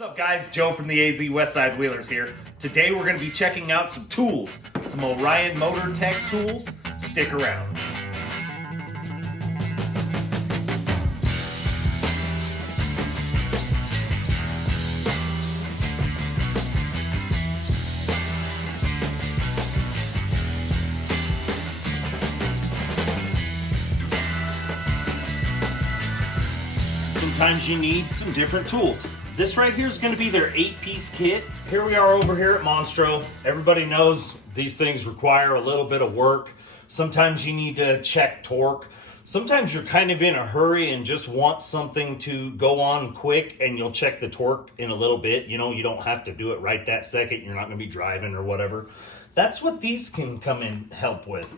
What's up guys, Joe from the AZ Westside Wheelers here. Today we're going to be checking out some tools, some Orion Motor Tech tools. Stick around. Sometimes you need some different tools. This right here is going to be their 8-piece kit. Here we are over here at Monstro. Everybody knows these things require a little bit of work. Sometimes you need to check torque. Sometimes you're kind of in a hurry and just want something to go on quick, and you'll check the torque in a little bit. You know, you don't have to do it right that second. You're not going to be driving or whatever. That's what these can come in help with.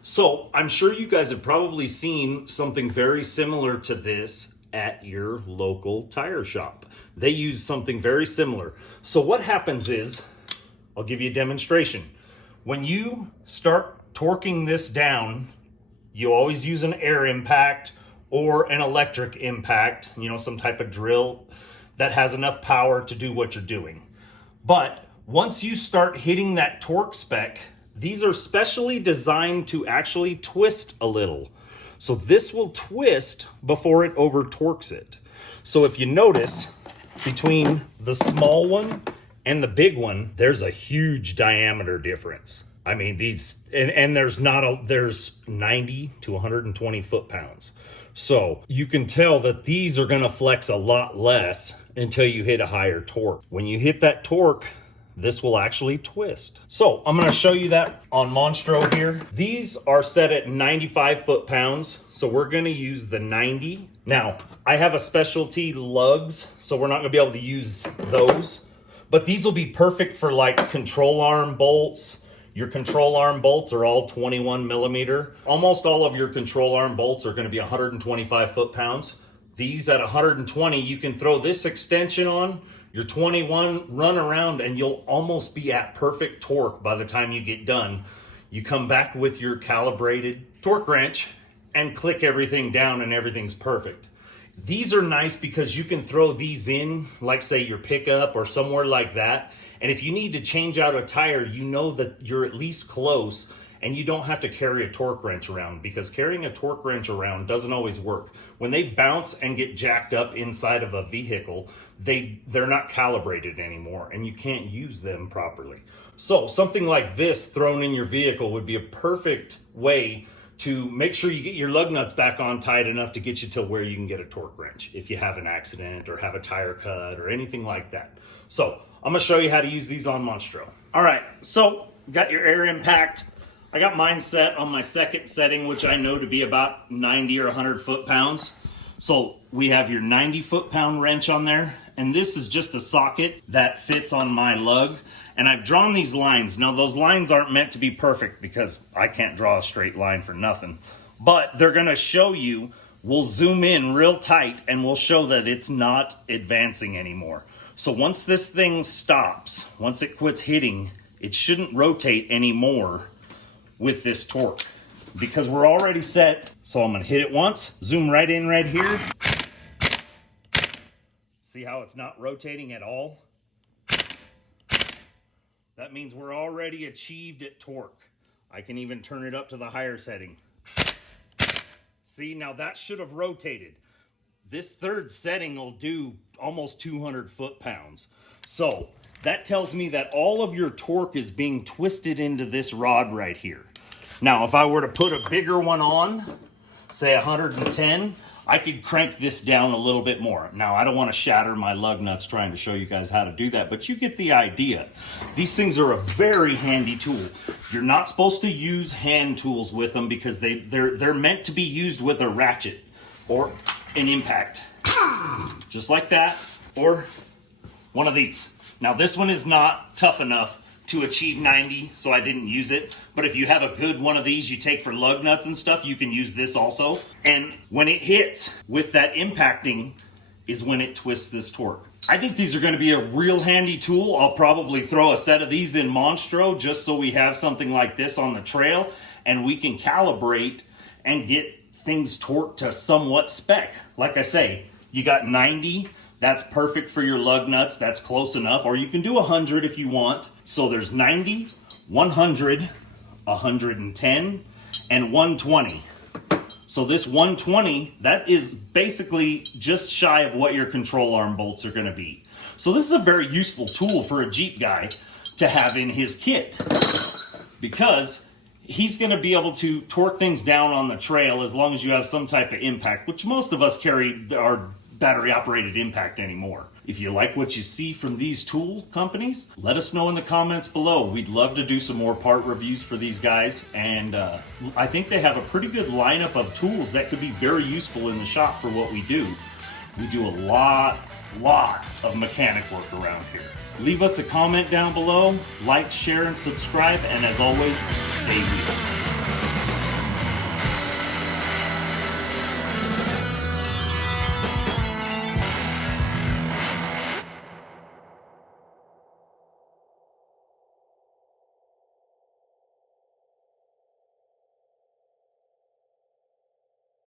So I'm sure you guys have probably seen something very similar to this at your local tire shop. They use something very similar. So what happens is, I'll give you a demonstration. When you start torquing this down, you always use an air impact or an electric impact, you know, some type of drill that has enough power to do what you're doing. But once you start hitting that torque spec, these are specially designed to actually twist a little. So this will twist before it over torques it. So if you notice, between the small one and the big one, there's a huge diameter difference. I mean, these, and there's 90 to 120 foot-pounds. So you can tell that these are gonna flex a lot less until you hit a higher torque. When you hit that torque, this will actually twist. So I'm gonna show you that on Monstro here. These are set at 95 foot-pounds, so we're gonna use the 90. Now, I have a specialty lugs, so we're not gonna be able to use those, but these will be perfect for like control arm bolts. Your control arm bolts are all 21 millimeter. Almost all of your control arm bolts are gonna be 125 foot-pounds. These at 120, you can throw this extension on, your 21, run around, and you'll almost be at perfect torque by the time you get done. You come back with your calibrated torque wrench and click everything down and everything's perfect. These are nice because you can throw these in, like say your pickup or somewhere like that. And if you need to change out a tire, you know that you're at least close and you don't have to carry a torque wrench around, because carrying a torque wrench around doesn't always work. When they bounce and get jacked up inside of a vehicle, they're not calibrated anymore and you can't use them properly. So something like this thrown in your vehicle would be a perfect way to make sure you get your lug nuts back on tight enough to get you to where you can get a torque wrench if you have an accident or have a tire cut or anything like that. So I'm gonna show you how to use these on Monstro. All right, so got your air impact. I got mine set on my second setting, which I know to be about 90 or 100 foot-pounds. So we have your 90 foot-pound wrench on there, and this is just a socket that fits on my lug. And I've drawn these lines. Now those lines aren't meant to be perfect because I can't draw a straight line for nothing. But they're gonna show you, we'll zoom in real tight and we'll show that it's not advancing anymore. So once this thing stops, once it quits hitting, it shouldn't rotate anymore with this torque because we're already set. So I'm gonna hit it once, zoom right in right here. See how it's not rotating at all? That means we're already achieved at torque. I can even turn it up to the higher setting. See, now that should have rotated. This third setting will do almost 200 foot-pounds. So that tells me that all of your torque is being twisted into this rod right here. Now, if I were to put a bigger one on, say 110, I could crank this down a little bit more. Now, I don't want to shatter my lug nuts trying to show you guys how to do that, but you get the idea. These things are a very handy tool. You're not supposed to use hand tools with them because they're meant to be used with a ratchet or an impact. Just like that, or one of these. Now, this one is not tough enough to achieve 90, so I didn't use it. But if you have a good one of these you take for lug nuts and stuff, you can use this also. And when it hits with that impacting is when it twists this torque. I think these are gonna be a real handy tool. I'll probably throw a set of these in Monstro just so we have something like this on the trail and we can calibrate and get things torqued to somewhat spec. Like I say, you got 90 That's perfect for your lug nuts. That's close enough. Or you can do 100 if you want. So there's 90, 100, 110, and 120. So this 120, that is basically just shy of what your control arm bolts are going to be. So this is a very useful tool for a Jeep guy to have in his kit, because he's going to be able to torque things down on the trail as long as you have some type of impact, which most of us carry our battery operated impact anymore. If you like what you see from these tool companies, let us know in the comments below. We'd love to do some more part reviews for these guys, and I think they have a pretty good lineup of tools that could be very useful in the shop for what we do. We do a lot of mechanic work around here. Leave us a comment down below, like, share, and subscribe, and as always, stay real.